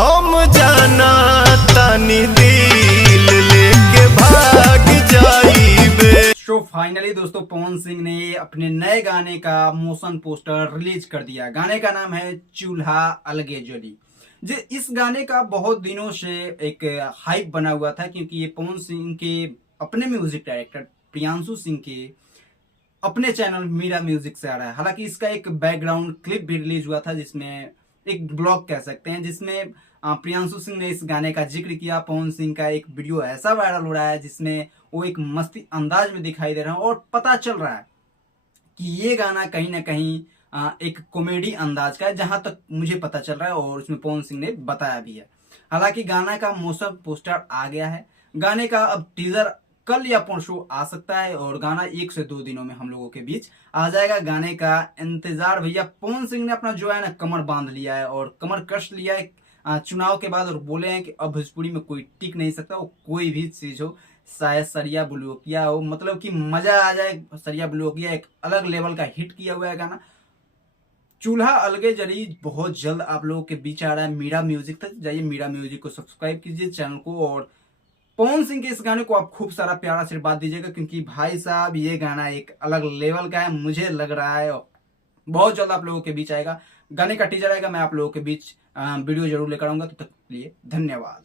हम जाना तानी दिल लेके भाग जाइबे। तो फाइनली दोस्तों पवन सिंह ने अपने नए गाने का मोशन पोस्टर रिलीज कर दिया। गाने का नाम है चूल्हा अलगे जली। जो इस गाने का बहुत दिनों से एक हाइप बना हुआ था, क्योंकि ये पवन सिंह के अपने म्यूजिक डायरेक्टर प्रियांशु सिंह के अपने चैनल मीरा म्यूजिक से आ रहा है। हालांकि इसका एक बैकग्राउंड क्लिप भी रिलीज हुआ था, जिसमें एक ब्लॉग कह सकते हैं, जिसमें प्रियांशु सिंह ने इस गाने का जिक्र किया। पवन सिंह का एक वीडियो ऐसा वायरल हो रहा है जिसमें वो एक मस्ती अंदाज में दिखाई दे रहा है, और पता चल रहा है कि ये गाना कहीं ना कहीं एक कॉमेडी अंदाज का है, जहां तक मुझे पता चल रहा है, और उसमें पवन सिंह ने बताया भी है। हालांकि गाना का मोशन पोस्टर आ गया है। गाने का अब टीजर कल या परसों आ सकता है, और गाना 1 से 2 दिनों में हम लोगों के बीच आ जाएगा। गाने का इंतजार भैया। पवन सिंह ने अपना जो है ना कमर बांध लिया है, और कमर कस लिया है चुनाव के बाद, और बोले हैं कि अब भोजपुरी में कोई टिक नहीं सकता। वो कोई भी चीज हो, शायद सरिया बुलुकिया हो, मतलब कि मजा आ जाए। सरिया बुलुकिया एक अलग लेवल का हिट किया हुआ है गाना। चूल्हा अलगे जली बहुत जल्द आप लोगों के बीच आ रहा है मीरा म्यूजिक तक। जाइए मीरा म्यूजिक को सब्सक्राइब कीजिए चैनल को, और पवन सिंह के इस गाने को आप खूब सारा प्यारा आशीर्वाद दीजिएगा, क्योंकि भाई साहब ये गाना एक अलग लेवल का है, मुझे लग रहा है बहुत जल्द आप लोगों के बीच आएगा। गाने का टीजर आएगा, मैं आप लोगों के बीच वीडियो जरूर लेकर आऊंगा। तब तक के लिए धन्यवाद।